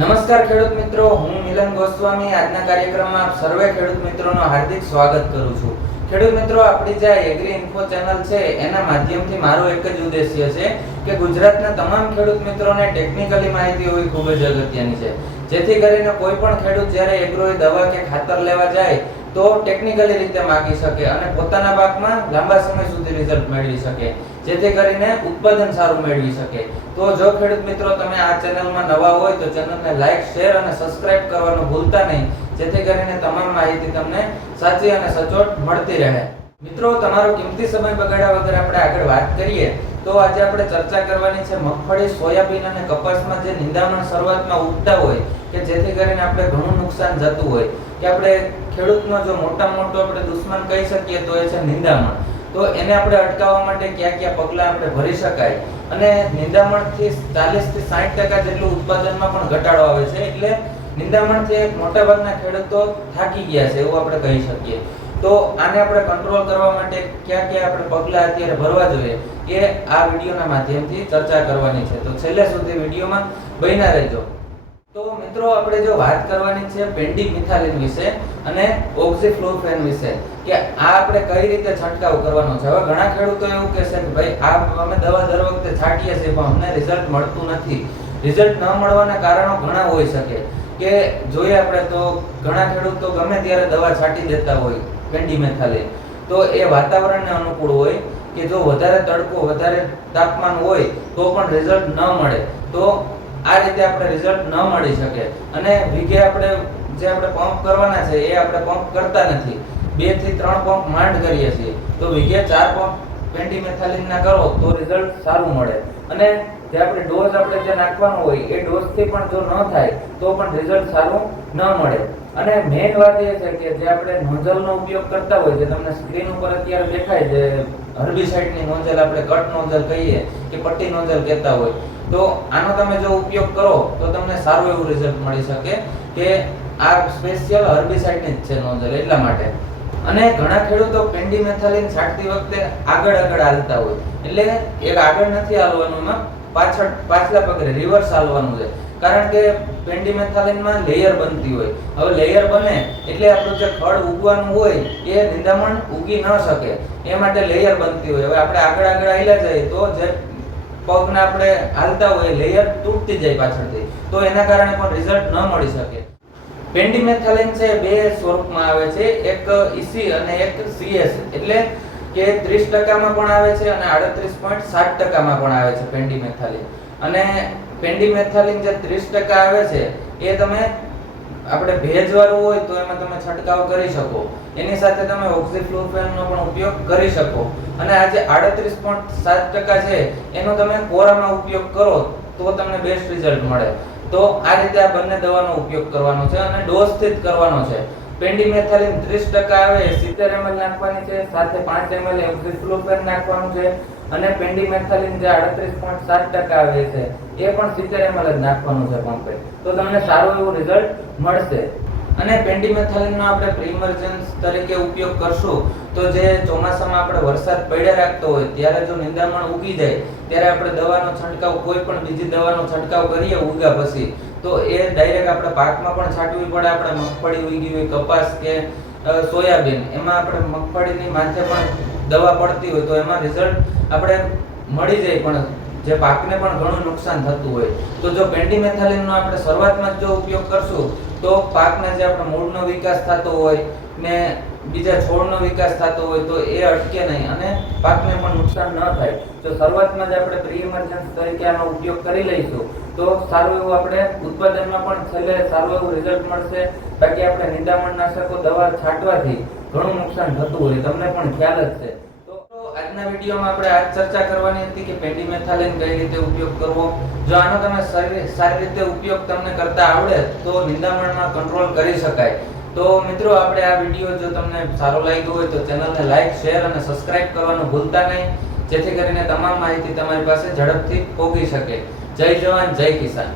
નમસ્કાર ખેડૂત મિત્રો, હું મિલન ગોસ્વામી. આજના કાર્યક્રમમાં આપ સર્વે ખેડૂત મિત્રોનો હાર્દિક સ્વાગત કરું છું. ખેડૂત મિત્રો, આપણી જે એગ્રી ઇન્ફો ચેનલ છે, એના માધ્યમથી મારો એક જ ઉદ્દેશ્ય છે કે ગુજરાતના તમામ ખેડૂત મિત્રોને ટેકનિકલી માહિતી હોવી ખૂબ જ અગત્યની છે. જેથી કરીને કોઈ પણ ખેડૂત જ્યારે એગ્રોએ દવા કે ખાતર લેવા જાય તો ટેકનિકલી રીતે માગી શકે અને પોતાના પાકમાં લાંબા સમય સુધી રિઝલ્ટ મેળવી શકે, જેથી કરીને ઉત્પાદન સારું મેળવી શકે. તો જો ખેડૂત મિત્રો તમે આ ચેનલમાં નવા હોય તો ચેનલને લાઈક શેર અને સબસ્ક્રાઇબ કરવાનું ભૂલતા નહીં, જેથી કરીને તમામ માહિતી તમને સાચી અને સચોટ મળતી રહે. મિત્રો, તમારો કિંમતી સમય બગાડ્યા વગર આપણે આગળ વાત કરીએ. તો આજે આપણે ચર્ચા કરવાની છે મગફળી, સોયાબીન અને કપાસમાં જે નિંદામણ શરૂઆતમાં ઉગતા હોય કે જેથી કરીને આપણે ઘણું નુકસાન જતું હોય, કે આપણે ખેડૂતનો જો મોટા મોટો આપણે દુશ્મન કહી શકીએ તો એ છે નિંદામણ. તો એને આપણે અટકાવવા માટે કયા કયા પગલાં આપણે ભરી શકાય? અને નિંદામણથી ચાલીસથી સાઠ ટકા જેટલું ઉત્પાદનમાં પણ ઘટાડો આવે છે, એટલે નિંદામણથી મોટાભાગના ખેડૂતો થાકી ગયા છે એવું આપણે કહી શકીએ. તો આને આપણે કંટ્રોલ કરવા માટે કયા કયા આપણે પગલાં અત્યારે ભરવા જોઈએ? એ આ વિડીયોના માધ્યમથી ચર્ચા કરવાની છે. તો છેલ્લે સુધી વિડીયોમાં બન્યા રહેજો. તો મિત્રો, આપણે જો વાત કરવાની છે પેન્ડિંગ મિથાલિન વિશે અને ઓક્સીફ્લોફેન વિશે, કે આ આપણે કઈ રીતે છંટકાવ કરવાનો છે? હવે ઘણા ખેડૂતો એવું કહેશે કે ભાઈ, આ અમે દવા દર વખતે છાંટીએ છીએ, પણ અમને રિઝલ્ટ મળતું નથી. રિઝલ્ટ ન મળવાના કારણો ઘણા હોઈ શકે. કે જોઈએ આપણે તો ઘણા ખેડૂતો ગમે ત્યારે દવા છાંટી દેતા હોય પેન્ડિંગ મિથાલિન તો એ વાતાવરણને અનુકૂળ હોય કે જો વધારે તડકો, વધારે તાપમાન હોય, તો પણ રિઝલ્ટ ન મળે. તો આ રીતે આપણે રિઝલ્ટ ન મળી શકે. અને વીઘે આપણે જે આપણે પંપ કરવાના છે, એ આપણે પંપ કરતા નથી. બેથી ત્રણ પંપ માંડ કરીએ છીએ. તો વીઘે ચાર પંપ પેન્ટીમેથાલિન ના કરો, તો રિઝલ્ટ સારું મળે. અને જે આપણે ડોઝ આપણે જે નાખવાનો હોય, એ ડોઝથી પણ જો ન થાય, તો પણ રિઝલ્ટ સારું ન મળે. અને મેઇન વાત એ છે કે જે આપણે નોઝલનો ઉપયોગ કરતા હોય, જે તમને સ્ક્રીન ઉપર અત્યારે દેખાય છે હર્બિસાઇડની નોઝલ આપણે કટ નોઝલ કહીએ, કે પટ્ટી નોઝલ કહેતા હોય, તો આનો તમે જો ઉપયોગ કરો, તો તમને સારું એવું રિઝલ્ટ મળી શકે કે આ સ્પેશિયલ હર્બિસાઇડની જ છે નોઝલ એટલા માટે. અને ઘણા ખેડૂતો પેન્ડીમેથાલિન છાંટતી વખતે આગળ આગળ હાલતા હોય. એટલે એક આગળ નથી હાલવાનું પાછળ, પાછલા પગરે રિવર્સ હાલવાનું છે. કારણ કે પેન્ડીમેથાલિનમાં લેયર બનતી હોય. હવે લેયર બને એટલે આપણું જે ખડ ઉગવાનું હોય એ નિંદામણ ઉગી ન શકે. એ માટે લેયર બનતી હોય. હવે આપણે આગળ આગળ આવેલા જઈએ તો જે પગને આપણે હાલતા હોય લેયર તૂટતી જાય પાછળથી. તો એના કારણે પણ રિઝલ્ટ ન મળી શકે. પેન્ડીમેથાલિન છે બે સ્વરૂપમાં આવે છે. એક ઈસી અને એક સીએસ એટલે કે 30% ટકામાં પણ આવે છે અને 38.7% ટકામાં પણ આવે છે પેન્ડીમેથાલિન. અને પેન્ડીમેથાલિન જે 30% ટકા આવે છે, એ તમે આપણે ભેજવાળું હોય તો એમાં તમે છંટકાવ કરી શકો. એની સાથે તમે ઓક્સિફ્લોફેનનો પણ ઉપયોગ કરી શકો. અને આ જે 38.7% ટકા છે, એનો તમે કોરામાં ઉપયોગ કરો તો તમને બેસ્ટ રિઝલ્ટ મળે. તો આ રીતે આ બંને દવાનો ઉપયોગ કરવાનો છે અને ડોઝથી જ કરવાનો છે. પેન્ડીમેથાલિન 30% આવે 70 ml નાખવાની છે, સાથે 5 ml ઓક્સીફ્લોફેન નાખવાનું છે. અને પેન્ડીમેથાલિન જે 38.7% આવે છે, એ પણ 70 ml જ નાખવાનું છે પંપે તો તમને સારું એવું રિઝલ્ટ મળશે. અને પેન્ડીમેથાલિનનો આપણે પ્રીમર્જન્સ તરીકે ઉપયોગ કરશું, તો જે ચોમાસામાં આપણે વરસાદ પડ્યા રાખતો હોય, ત્યારે જો નિંદામણ ઉગી જાય, ત્યારે આપણે દવાનો છંટકાવ, કોઈ પણ બીજી દવાનો છંટકાવ કરીએ ઉગ્યા પછી, તો એ ડાયરેક્ટ આપણે પાકમાં પણ છાંટવી પડે, આપણે મગફળી ઉગી હોય, કપાસ કે સોયાબીન, એમાં આપણે મગફળીની માથે પણ દવા પડતી હોય તો એમાં રિઝલ્ટ આપણે મળી જાય, પણ જે પાકને પણ ઘણું નુકસાન થતું હોય. તો જો પેન્ડીમેથાલિનનો આપણે શરૂઆતમાં જ જો ઉપયોગ કરશું, તો પાકને જે આપણે મૂળનો વિકાસ થતો હોય ને બીજા છોડનો વિકાસ થતો હોય તો એ અટકે નહીં અને પાકને પણ નુકસાન ન થાય. તો શરૂઆતમાં જ આપણે પ્રી ઇમરજન્સ તરીકે આનો ઉપયોગ કરી લઈશું, તો સારું એવું આપણે ઉત્પાદનમાં પણ છેલ્લે સારું એવું રિઝલ્ટ મળશે. બાકી આપણે નિંદામણ નાશકો, દવા છાંટવાથી ઘણું નુકસાન થતું હોય, તમને પણ ખ્યાલ જ છે. આજના વિડીયોમાં આપણે આજ ચર્ચા કરવાની હતી કે પેન્ડીમેથાલિન કઈ રીતે ઉપયોગ કરવો. જો આનો તમે સારી રીતે ઉપયોગ તમને કરતા આવડે, તો નિંદામણમાં કંટ્રોલ કરી શકાય. તો મિત્રો આપણે આ વીડિયો જો તમને સારો લાગ્યો હોય તો ચેનલને લાઈક, શેર અને સબસ્ક્રાઇબ કરવાનું ભૂલતા નહીં. જેથી કરીને તમામ માહિતી તમારી પાસે ઝડપથી પહોંચી શકે. જય જવાન, જય કિસાન.